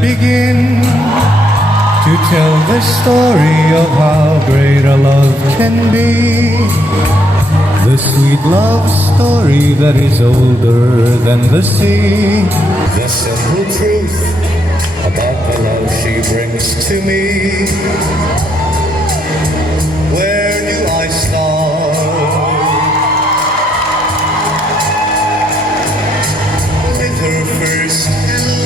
begin to tell the story of how great a love can be. The sweet love story that is older than the sea. The simple truth about the love she brings to me. Where do I start? With her first hello,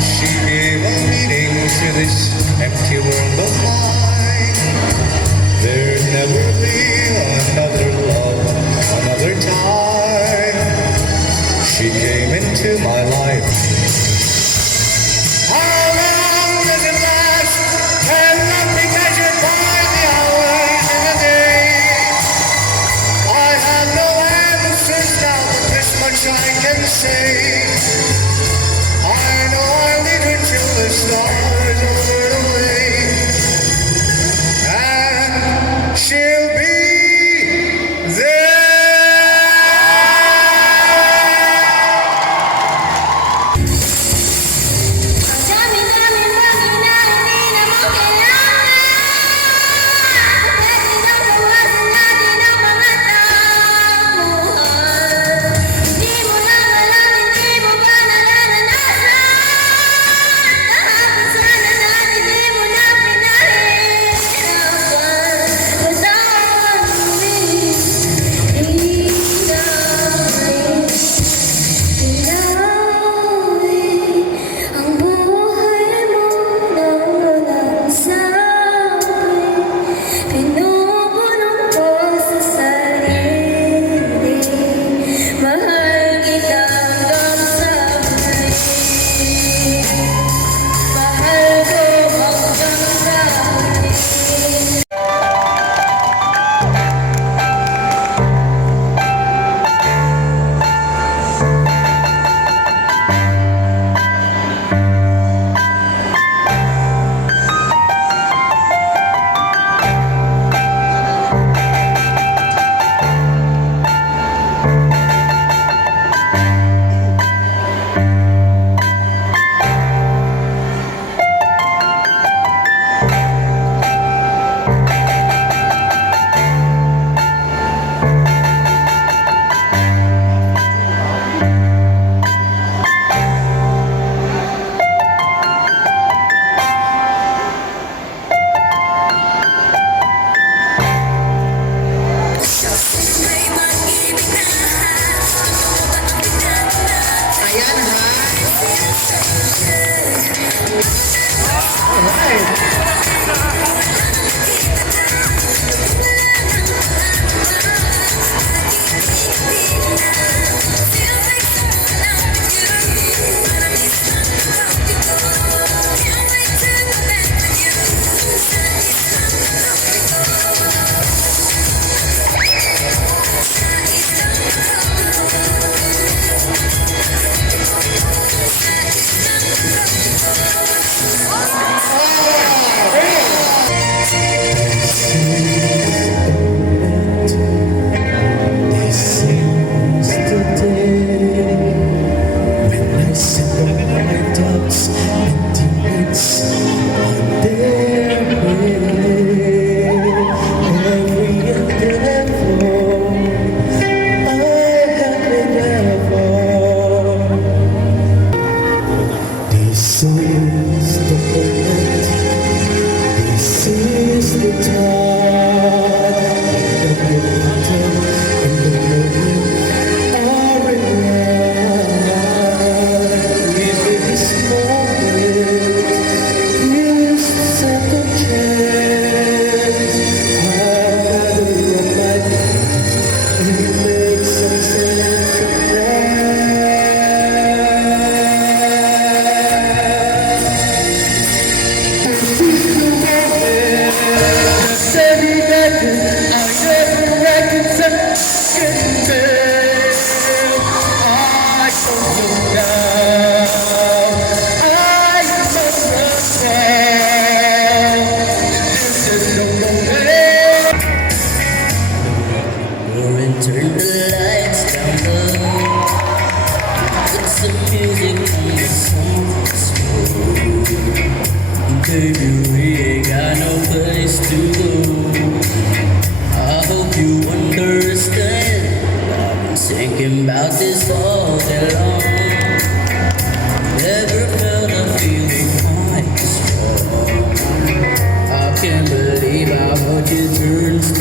she gave a meaning to this empty world of mine. There'd never be another love, another time. She came into my life. How long does it last? Cannot be measured by the hours and the days. I have no answers now, but this much I can say. I know I'll leave her till the stars are burn away, and she'll be there.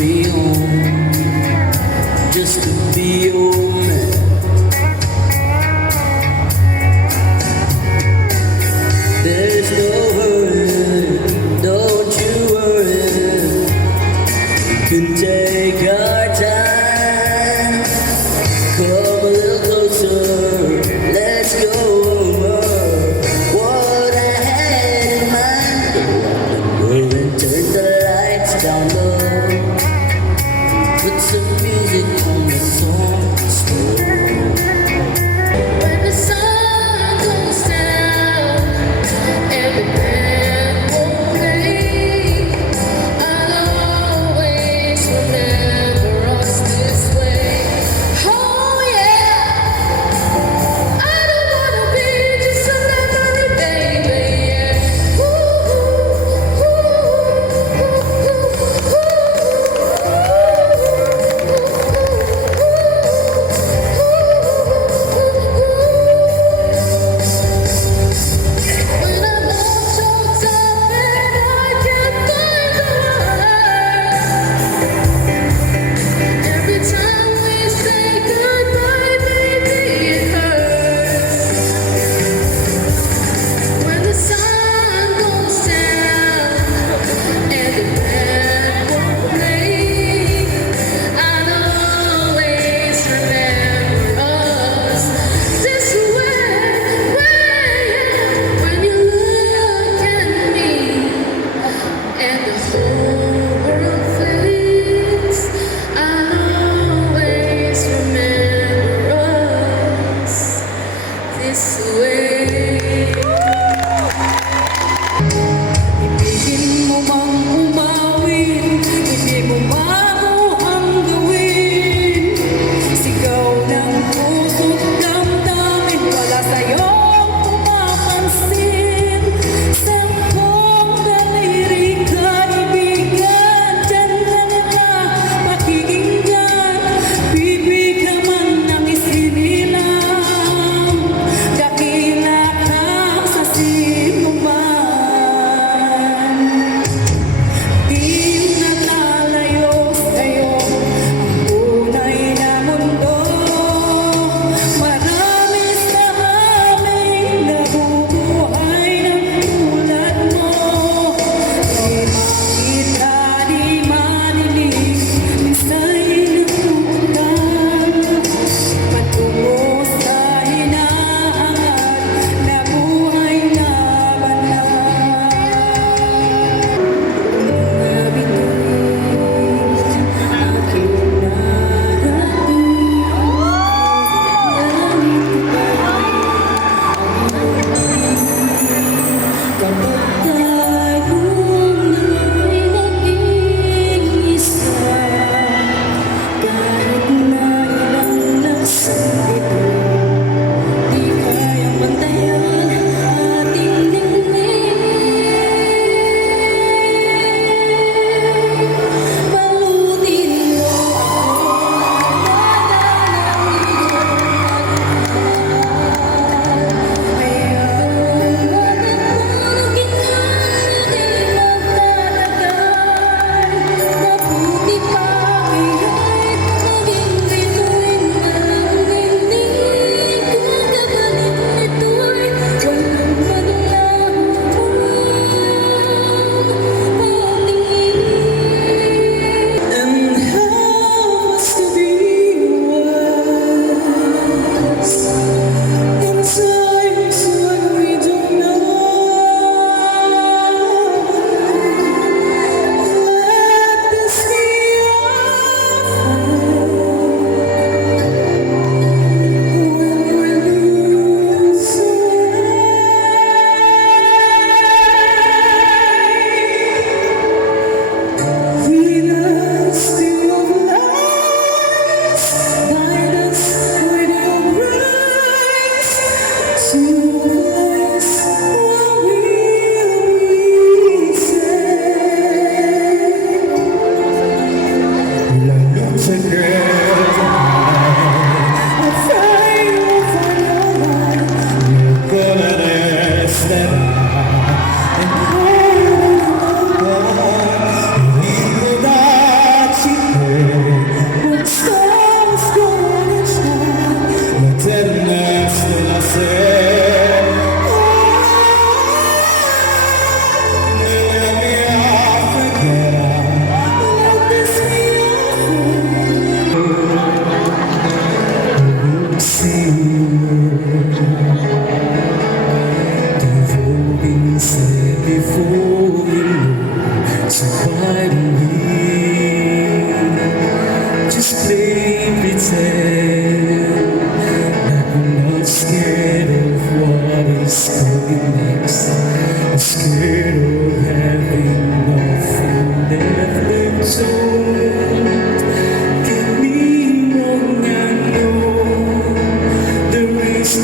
me home, just to be your man. There's no hurry, don't you worry. We can take our time. Come a little closer, let's go over what I had in mind. We'll and turn the lights down low. Put some music on the song.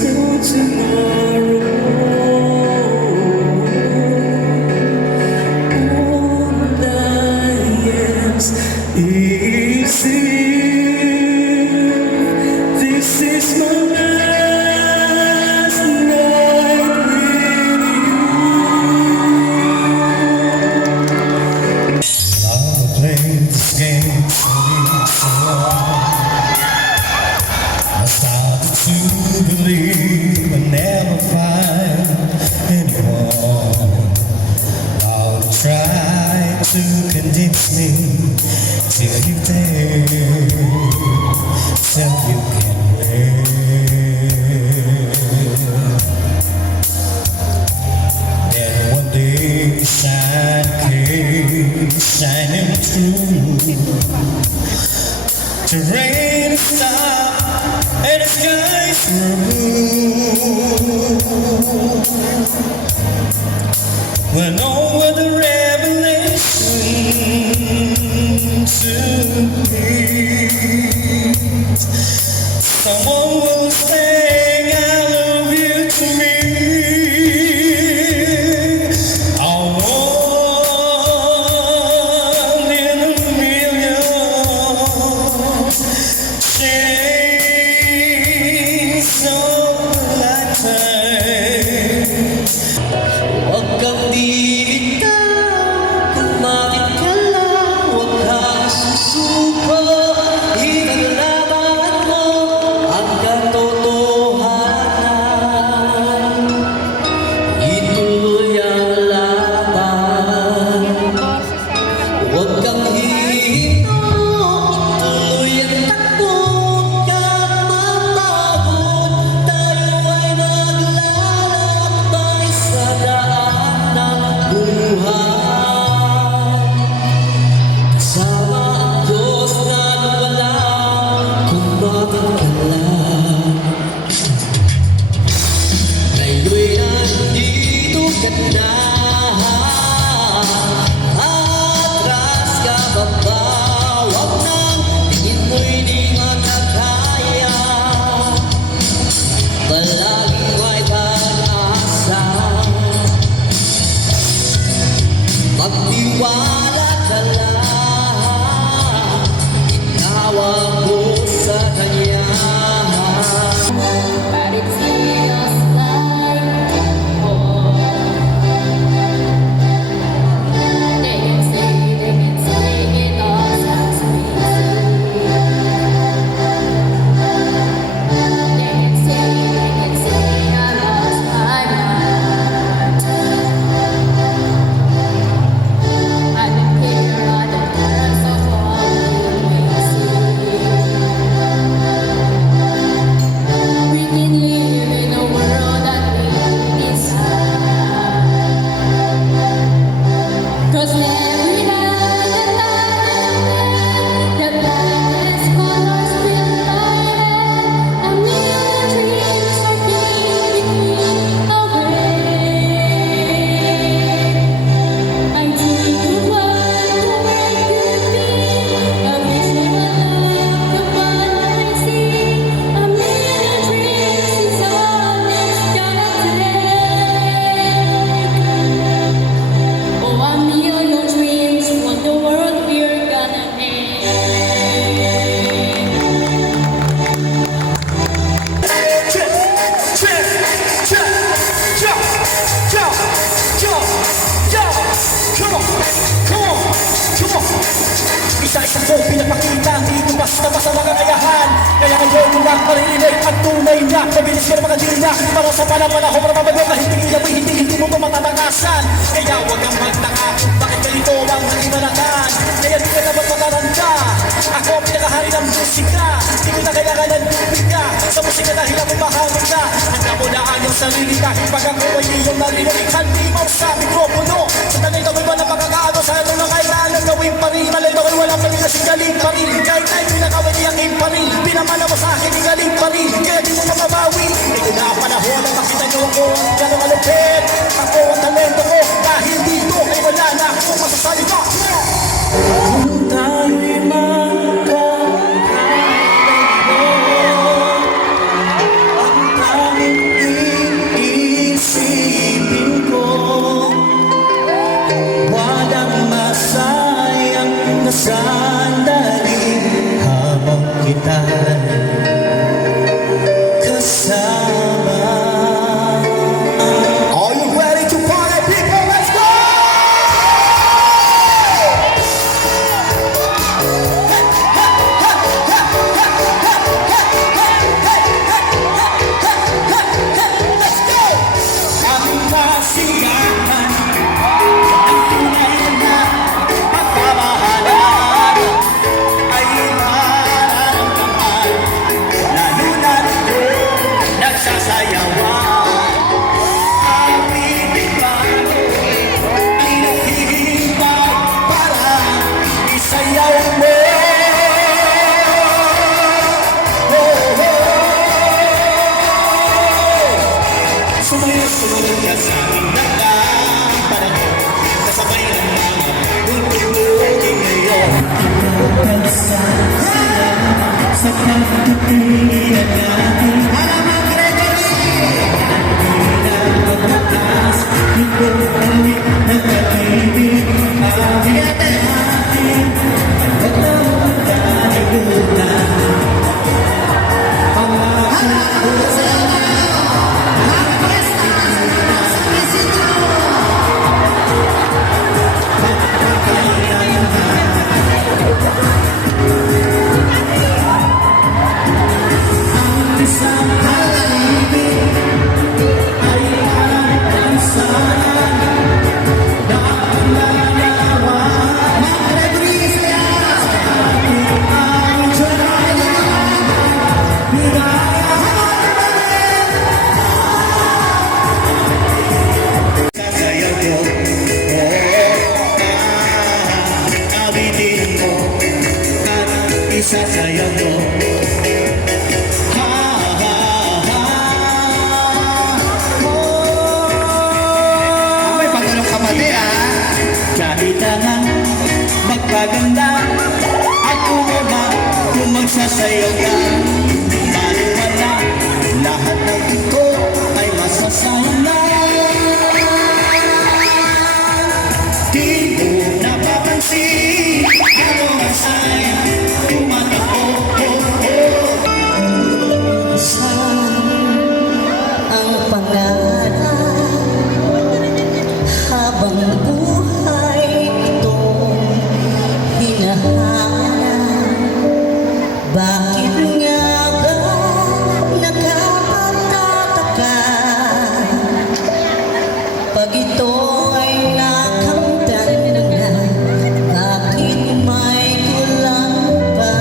no tomorrow. All I ask is if this is my last night with you. I've played this game for you so long. I started to believe I'd never find anyone. I'll try to convince me till you dare, till you can live. Then one day the sun came shining through to rain and stop and the skies were blue. When over the revelation to me, someone will sing I love you to me. I want in a million shades of lifetime. Huwag kang dilitaw, kung bakit ka lang, huwag kang susuko. Ipaglaban mo ang katotohanan. Ituloy ang laban. Huwag kang hihinto, ituloy ang takbo. Huwag kang mapagod, tayo ay maglalakbay sa daan ng buhay. Kasama ang Diyos na walang kung bakit ka lang. Ngayon'y nandito ka na. Atras ka pa ba? Huwag nang tingin mo'y di makakaya. Palaging may pag-asa. Magtiwala ka lang. Itawag mo sa Kanya. But it feels like home. They can say it all sounds crazy. They can say I lost my mind. I don't care, I don't care, so far we can live in a world that we desire. 'Cause every night the brightest colors fill my head. A million dreams are keeping me awake. I think of what the world could be. I wish I loved the one I see. A million dreams is all it's gonna take. Oh, a million dreams want the world we're gonna make. Isa-isa ko pinapakita, di ko basta-basta makakayahan. Kaya ngayon mo lang marinig ang tunay na mabilis ka na mga dila. Para sa panahon para mabago na hindi mo pa matatakasan. Kaya huwag kang magtaka kung bakit ganito ang naging manatan. Kaya di ka dapat mataranta. Ako ang pinakahari ng musika. Di ko na kailangan ng tubig. Sa musika dahil ako mahamig ka. Handa mo na ang iyong sarili kahit pag ako ay iyong narinig. Handi mo sa mikropono. Sa tagay kami ba na makakaano sa ano na kailangan gawin pa rin. Malay bawal wala pa rin kasi galing pa rin. Kahit tayo pinakawin iyakin pa rin. Pinamana mo sa akin galing pa rin. Kaya di mo mababawi. Ito na ang panahon na makita niyo ako. Gano'ng malupit. Ako ang talento ko. Dahil dito ay wala na akong masasalita. Kung tayo'y magkakaroon, ang tanging Sumunod ka sa aking nakapanahon, kasabay ng mga bulbulugin ngayon. Sa pagtitigan natin, alamang Gregory! Pinagbatas, ikaw ulit nagkakibig, aking atin, at ang magkakagutan. Sasayaw ko, awitin mo, at isasayaw ko. Ha, ha, ha, may pagulong kamali, kahit na magpaganda at umama kung magsasayaw ka, maniwala, lahat ng ito ay masasayang. Di mo napapansin, ano ang sign, tumatakbo. Ang pangarap habang buhay itong hinahanap. Bakit nga ba nakapagtataka pag ito ay nakamtan na, bakit may kulang pa?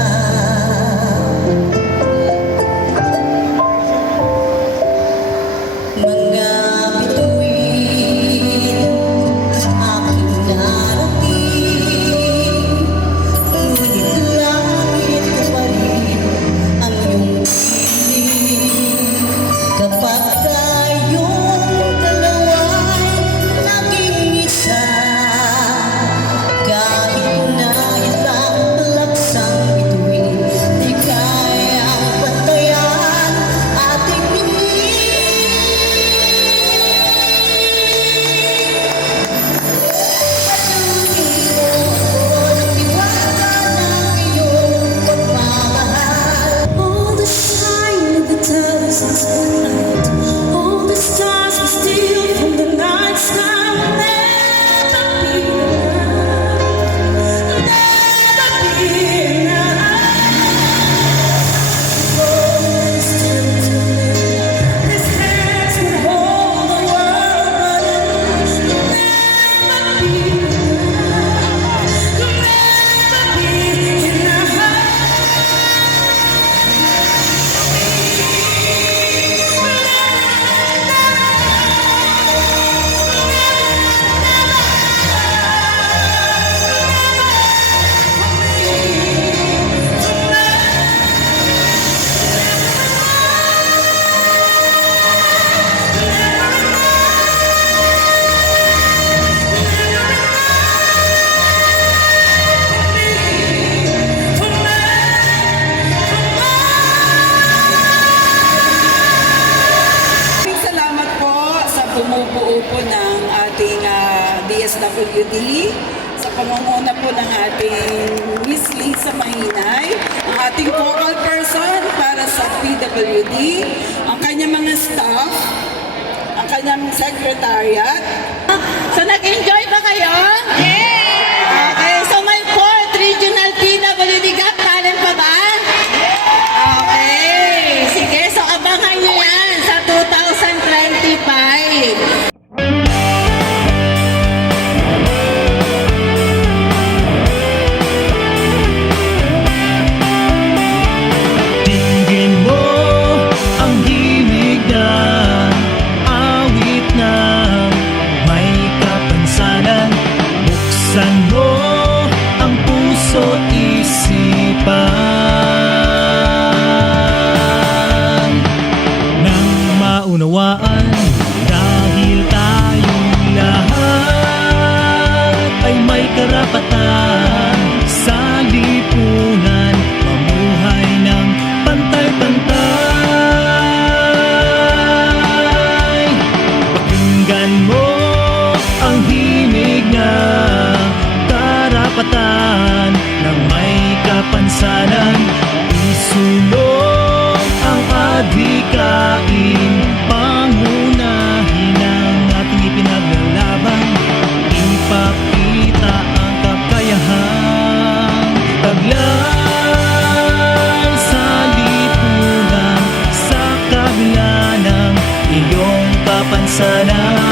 Mga bituin aking narating, ngunit langit ko pa rin ang iyong piling. Kapag tayong dalawa'y naging isa, kahit na ilang laksang bituin, di kayang pantayan ating piling. All the shine of the thousands of night, all the stars we steal from the night sky will never be enough, never be enough. Oh, still to live, His hands can hold the world, but it'll never be enough, never be enough. Maraming salamat po sa bumubuo po ng ating DSWD, sa pamumuno po ng ating Miss Lisa Mahinay, ang ating vocal person para sa PWD, ang kanyang mga staff, ang kanyang secretariat. So nag-enjoy ba kayo? Okay, so may 4th Regional PWD Got Talent pa ba? Okay, sige, so abangan nyo yan sa 2025. Dinggin mo ang himig na awit na may kapansanan. Buksan mo ang puso't isipan nang maunawaan sana